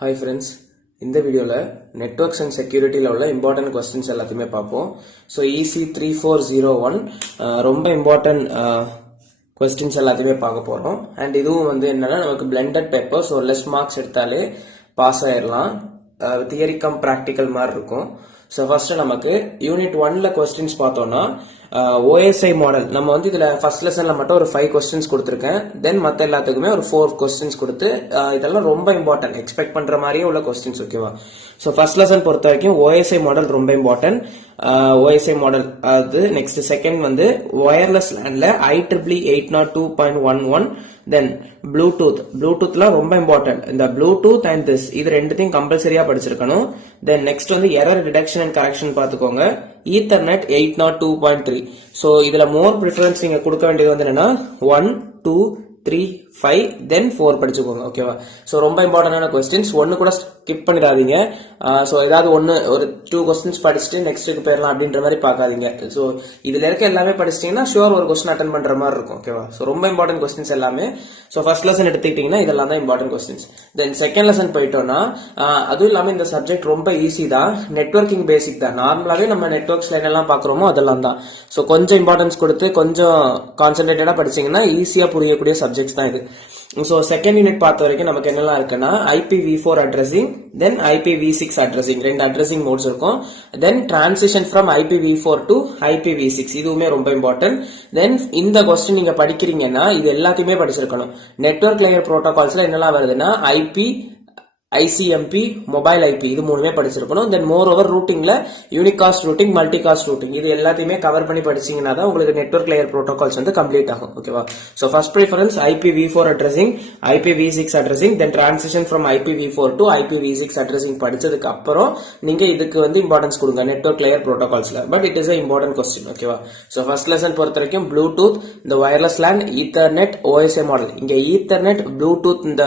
Hi friends, in the video networks and security level important questions எல்லாத்தையுமே பார்ப்போம். So EC3401 ரொம்ப important questions எல்லாத்தையுமே பார்க்க போறோம். And இதுவும் வந்து என்னன்னா நமக்கு blended paper, so less marks எடுத்தாலே பாஸ் ஆயிரலாம். தியரி கம் பிராக்டிக்கல் மாதிரி இருக்கும். So first நமக்கு யூனிட் 1ல questions பார்த்தோம்னா OSI மாடல் நம்ம வந்து இதுல ஃபர்ஸ்ட் லெசன்ல மட்டும் ஒரு 5 questions கொடுத்திருக்கேன். தென் மத்த எல்லாத்துக்குமே ஒரு 4 questions கொடுத்து இதெல்லாம் ரொம்ப இம்பார்ட்டன்ட் எக்ஸ்பெக்ட் பண்ற மாதிரியே உள்ள questions ஓகேவா. சோ ஃபர்ஸ்ட் லெசன் பொறுத்த வரைக்கும் OSI மாடல் ரொம்ப இம்பார்ட்டன்ட். OSI மாடல் அது நெக்ஸ்ட் செகண்ட் வந்து வயர்லெஸ் லேன்ல IEEE 802.11 தென் ப்ளூடூத்லாம் ரொம்ப இம்பார்ட்டன்ட். இந்த ப்ளூடூத் அண்ட் திஸ் இது ரெண்டுத்தையும் கம்பல்சரியா படிச்சிருக்கணும். தென் நெக்ஸ்ட் வந்து எரர் டிடெக்ஷன் அண்ட் கரெக்ஷன் பாத்துக்கோங்க. ஈத்தர்நெட் 802.3. சோ இதுல மோர் ப்ரிஃபரன்ஸ் நீங்க கொடுக்க வேண்டியது வந்து என்னன்னா 1 2 3 5 தென் 4 படிச்சுக்கோங்க ஓகேவா. சோ ரொம்ப இம்பார்ட்டன்டான क्वेश्चंस ஒன்னு கூட ஸ்கிப் பண்ணிடாதீங்க. சோ ஏதாவது ஒன்னு ஒரு 2 क्वेश्चंस படிச்சிட்டு நெக்ஸ்ட்க்கு போயிரலாம் அப்படின்ற மாதிரி பார்க்காதீங்க. சோ இதுல இருக்க எல்லாமே படிச்சிட்டீங்கன்னா ஷூர் ஒரு क्वेश्चन அட்டெண்ட் பண்ற மாதிரி இருக்கும் ஓகேவா. சோ ரொம்ப இம்பார்ட்டன்ட் क्वेश्चंस எல்லாமே. சோ ஃபர்ஸ்ட் லெசன் எடுத்துக்கிட்டீங்கன்னா இதெல்லாம் தான் important questions. Then second lesson போய்ட்டோம்னா அதுவும் இல்லாம இந்த சப்ஜெக்ட் ரொம்ப ஈஸி தான். நெட்வொர்க்கிங் பேசிக் தான். நார்மலாவே நம்ம நெட்வொர்க்ஸ்ல என்னெல்லாம் பாக்குறோமோ அதெல்லாம் தான். சோ கொஞ்சம் இம்பார்ட்டன்ஸ் கொடுத்து கொஞ்சம் கான்சென்ட்ரேட்டடா படிச்சீங்கன்னா ஈஸியா புரியக்கூடிய சப்ஜெக்ட்ஸ் தான் இது. சோ செகண்ட் யூனிட் பார்த்த வரைக்கும் நமக்கு என்னெல்லாம் இருக்குன்னா IPv4 அட்ரஸிங் தென் IPv6 அட்ரஸிங் ரெண்டு அட்ரஸிங் மோட்ஸ் இருக்கும். தென் transition from IPv4 to IPv6 இதுவுமே ரொம்ப இம்பார்ட்டன்ட். தென் இந்த क्वेश्चन நீங்க படிக்கிறீங்கன்னா இது எல்லாத்தையுமே படிச்சிருக்கணும். நெட்வொர்க் லேயர் புரோட்டோகால்ஸ்ல என்னெல்லாம் வருதுன்னா ICMP மொபைல் IP இது மூணுமே படிச்சிருக்கணும். தென் மோர் ஓவர் ரூட்டிங்ல யூனிகாஸ்ட் ரூட்டிங் மல்டிகாஸ்ட் ரூட்டிங் இது எல்லாத்தையுமே கவர் பண்ணி படிச்சீங்கன்னா தான் உங்களுக்கு நெட்வொர்க் லேயர் புரோட்டோகால்ஸ் வந்து கம்ப்ளீட் ஆகும் ஓகேவா. So first preference IPv4 addressing IPv6 addressing then transition from IPv4 to IPv6 addressing படிச்சதுக்கு அப்புறம் நீங்க இதுக்கு வந்து இம்பார்ட்டன்ஸ் கொடுங்க நெட்வொர்க் லேயர் புரோட்டோகால்ஸ்ல. But it is a important question ஓகேவா. சோ ஃபர்ஸ்ட் லெசன் பொறுத்த வரைக்கும் ப்ளூடூத் இந்த wireless LAN Ethernet OSI model. இங்க ஈத்தர்நெட் ப்ளூடூத் இந்த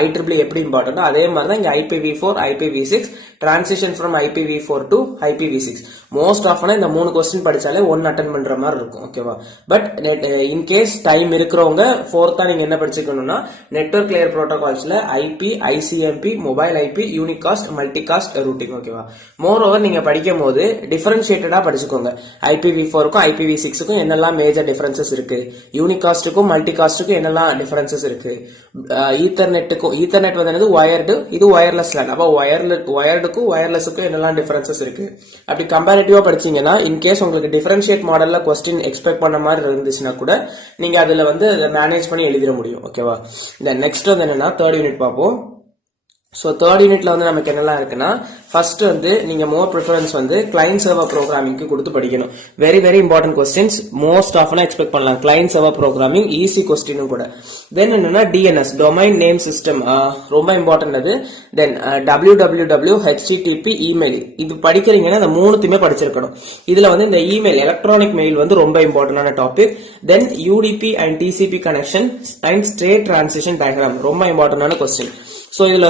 IEEE எப்படி இம்பார்ட்டன்ட் அதே மாதிரி தான் இங்க IPv4 IPv6 transition from IPv4 to IPv6 most ஆஃபனா இந்த 3 क्वेश्चन படிச்சாலே ஒன் அட்டெண்ட் பண்ற மாதிரி இருக்கும் ஓகேவா. பட் இன் கேஸ் டைம் இருக்கிறவங்க ஃபோர்த்தா நீங்க என்ன படிச்சுக்கணும்னா நெட்வொர்க் லேயர் புரோட்டோகால்ஸ்ல IP ICMP mobile IP unicast multicast routing ஓகேவா. மோர் ஓவர் நீங்க படிக்கும் போது டிஃபரன்ஷியேட்டடா படிச்சுக்கோங்க. IPv4க்கும் IPv6க்கும் என்னெல்லாம் மேஜர் டிஃபரன்சஸ் இருக்கு, யூனிகாஸ்டுக்கும் மல்டிகாஸ்டுக்கும் என்னெல்லாம் டிஃபரன்சஸ் இருக்கு, ஈத்தர்நெட் வந்து வயர்டு இது வயர்லெஸ் லேன். அப்ப வயர்டுக்கும் வயர்லெஸுக்கும் என்னெல்லாம் டிஃபரன்சஸ் இருக்கு அப்படி கம்பேரிட்டிவா படிச்சீங்கன்னா இன்கேஸ் உங்களுக்கு டிஃபரன்ஷியேட் மாடல்ல क्वेश्चन எக்ஸ்பெக்ட் பண்ண மாதிரி இருந்துச்சுன்னா கூட நீங்க அதுல வந்து மேனேஜ் பண்ணி எழுதிட முடியும் ஓகேவா. தென் நெக்ஸ்ட் வந்து என்னன்னா தேர்ட் யூனிட் பார்ப்போம். சோ தேர்ட் யூனிட்ல வந்து நமக்கு என்னெல்லாம் இருக்குன்னா ஃபர்ஸ்ட் வந்து நீங்க மோர் ப்ரிஃபரன்ஸ் வந்து கிளையன்ட் சர்வர் ப்ரோக்ராமிங்க்கு கொடுத்து படிக்கணும். Very very important questions most ஆஃபனா எக்ஸ்பெக்ட் பண்ணலாம் கிளையன்ட் சர்வர் ப்ரோக்ராமிங் ஈஸி क्वेश्चनும் கூட. தென் என்னன்னா DNS டொமைன் நேம் சிஸ்டம் ரொம்ப இம்பார்ட்டன்ட் அது. தென் www HTTP இமெயில் இது படிக்கிறீங்கன்னா இந்த மூணுத்தையுமே படிச்சிருக்கணும். இதுல வந்து இந்த இமெயில் எலக்ட்ரானிக் மெயில் வந்து ரொம்ப இம்பார்ட்டன்டான topic. Then UDP and TCP connection and state transition diagram ரொம்ப இம்பார்ட்டன்டான क्वेश्चन. சோ இதுல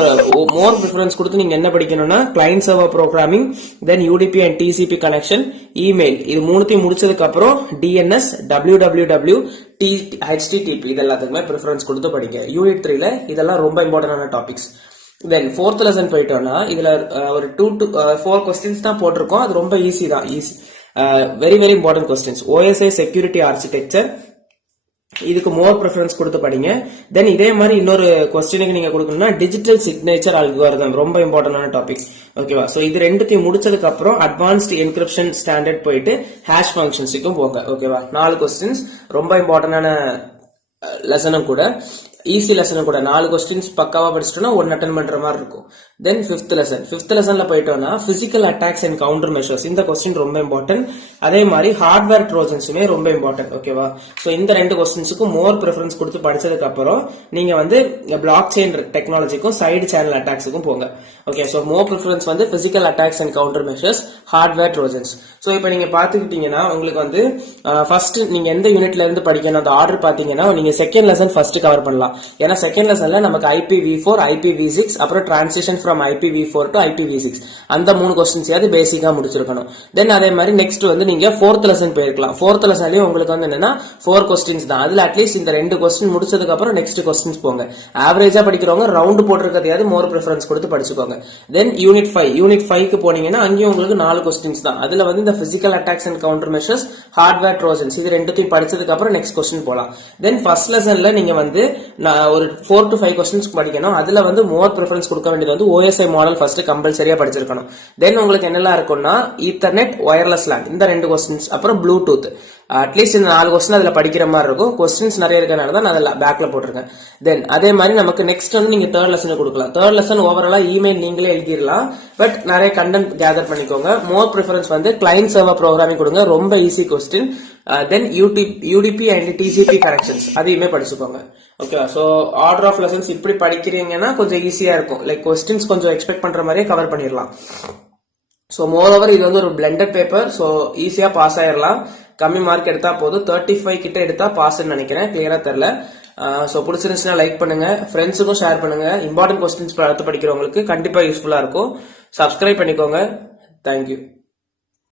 மோர் ப்ரிஃபரன்ஸ் கொடுத்து நீங்க என்ன படிக்கணும்னா client server programming then UDP and TCP connection email இது மூணுத்தையும் முடிச்சதுக்கு அப்புறம் DNS www HTTP இது எல்லாத்துக்குமே ப்ரிஃபரன்ஸ் கொடுத்து படிங்க. யூனிட் 3ல இதெல்லாம் ரொம்ப இம்பார்ட்டன்டான டாபிக்ஸ். தென் ஃபோர்த் லெசன் போயிட்டோம்னா இதுல ஒரு 2 to 4 क्वेश्चंस தான் போட்டிருக்கோம். அது ரொம்ப ஈஸி தான். Very very important questions. OSI security architecture இதுக்கு மோர் ப்ரிஃபரன்ஸ் கொடுத்து படிங்க. தென் இதே மாதிரி இன்னொரு क्वेश्चनக்கு நீங்க கொடுக்கணும்னா டிஜிட்டல் சிக்னேச்சர் அல்காரிதம் ரொம்ப இம்பார்ட்டன்டான டாபிக் ஓகேவா. சோ இது ரெண்டுத்தையும் முடிச்சதுக்கு அப்புறம் அட்வான்ஸ்ட் என்கிரிப்ஷன் ஸ்டாண்டர்ட் போயிட்டு ஹேஷ் ஃபங்க்ஷன்ஸ்க்கும் போங்க ஓகேவா. 4 क्वेश्चंस ரொம்ப இம்பார்ட்டன்டான லெசனும் கூட ஈஸி லெசனும் கூட 4 क्वेश्चंस பக்காவா படிச்சிட்டோம்னா ஒன் அட்டெண்ட் பண்ற மாதிரி இருக்கும். தென் ஃபிஃப்த் லெசன்ல போயிட்டோம்னா physical attacks and countermeasures இந்த क्वेश्चन ரொம்ப இம்பார்ட்டன்ட். அதே மாதிரி ஹார்ட்வேர் ட்ரோஜன்ஸுமே ரொம்ப இம்பார்ட்டன்ட் ஓகேவா. சோ இந்த 2 क्वेश्चंसக்கும் மோர் ப்ரிஃபரன்ஸ் கொடுத்து படிச்சதுக்கு அப்புறம் நீங்க வந்து பிளாக் செயின் டெக்னாலஜிக்கும் சைடு சேனல் அட்டாக்ஸுக்கும் போங்க ஓகே. சோ மோர் ப்ரிஃபரன்ஸ் வந்து physical attacks and countermeasures hardware Trojans. So இப்போ நீங்க பாத்துக்கிட்டீங்கன்னா உங்களுக்கு வந்து ஃபர்ஸ்ட் நீங்க எந்த யூனிட்ல இருந்து படிக்கணும் அந்த ஆர்டர் பாத்தீங்கன்னா நீங்க செகண்ட் லெசன் ஃபர்ஸ்ட் கவர் பண்ணலாம். ஏன்னா செகண்ட் லெசன்ல நமக்கு IPv4 IPv6 அப்புறம் transition from IPv4 to IPv6 அந்த 3 கொஸ்டின்ஸ் யாவது பேசிக்கா முடிச்சிருக்கணும். தென் அதே மாதிரி நெக்ஸ்ட் வந்து நீங்க ஃபோர்த் லெசன் போயிருக்கலாம். ஃபோர்த் லெசன்லயும் உங்களுக்கு வந்து என்னன்னா 4 கொஸ்டின்ஸ் தான். அதுல அட்லீஸ்ட் இந்த 2 கொஸ்டின் முடிச்சதுக்கு அப்புறம் நெக்ஸ்ட் கொஸ்டின்ஸ் போங்க. ஆவரேஜா படிக்கிறவங்க ரவுண்ட் போட்டிருக்கிறதையாவது மோர் ப்ரிஃபரன்ஸ் கொடுத்து படிச்சுக்கோங்க. தென் யூனிட் 5க்கு போனீங்கன்னா அங்கேயும் உங்களுக்கு 4 கொஸ்டின்ஸ் தான். அதுல வந்து இந்த physical attacks and countermeasures, hardware Trojans இது ரெண்டுத்தையும் படிச்சதுக்கு அப்புறம் நெக்ஸ்ட் கொஸ்டின் போலாம். தென் ஃபர்ஸ்ட் லெசன்ல நீங்க வந்து ஒரு 4 to 5 கொஸ்டின்ஸ் படிக்கணும். அதுல வந்து மோர் ப்ரிஃபரன்ஸ் கொடுக்க வேண்டியது வந்து OSI மாடல் ஃபர்ஸ்ட் கம்பல்சரியா படிச்சிருக்கணும். தென் உங்களுக்கு என்னெல்லாம் இருக்கும்னா ஈத்தர்நெட், வயர்லெஸ் LAN இந்த 2 கொஸ்டின்ஸ், அப்புறம் ப்ளூடூத். அட்லீஸ்ட் இந்த 4 கொஸ்டின் அதுல படிக்கிற மாதிரி இருக்கும். கொஸ்டின்ஸ் நிறைய இருக்கனால தான் நான் அதுல பேக்ல போட்டிருக்கேன். தென் அதே மாதிரி நமக்கு நெக்ஸ்ட் வந்து நீங்க தேர்ட் லெசன் கொடுக்கலாம். தேர்ட் லெசன் ஓவராலா இமெயில் நீங்களே எழுதிடலாம். பட் நிறைய கண்டென்ட் கேதர் பண்ணிக்கோங்க. மோர் ப்ரிஃபரன்ஸ் வந்து கிளைண்ட் சர்வர் ப்ரோக்ராமிங் கொடுங்க, ரொம்ப easy question. Then UDP and TCP கனெக்ஷன்ஸ் அதையுமே படிச்சுக்கோங்க. Okay, so order of lessons இப்படி படிக்கிறீங்கன்னா கொஞ்சம் ஈஸியா இருக்கும். லைக் கொஸ்டின்ஸ் கொஞ்சம் எக்ஸ்பெக்ட் பண்ற மாதிரியே கவர் பண்ணிடலாம். ஸோ மோர் ஓவர் இது வந்து ஒரு பிளெண்டட் பேப்பர். ஸோ ஈஸியா பாஸ் ஆயிடலாம். கம்மி மார்க் எடுத்தா போதும். 35 கிட்ட எடுத்தா பாஸ் நினைக்கிறேன், கிளியரா தெரியல. ஸோ பிடிச்சிருந்துச்சுன்னா லைக் பண்ணுங்க, ஃப்ரெண்ட்ஸுக்கும் ஷேர் பண்ணுங்க. இம்பார்ட்டன்ட் கொஸ்டின்ஸ் படிக்கிறவங்களுக்கு கண்டிப்பா யூஸ்ஃபுல்லா இருக்கும். சப்ஸ்கிரைப் பண்ணிக்கோங்க. தேங்க்யூ.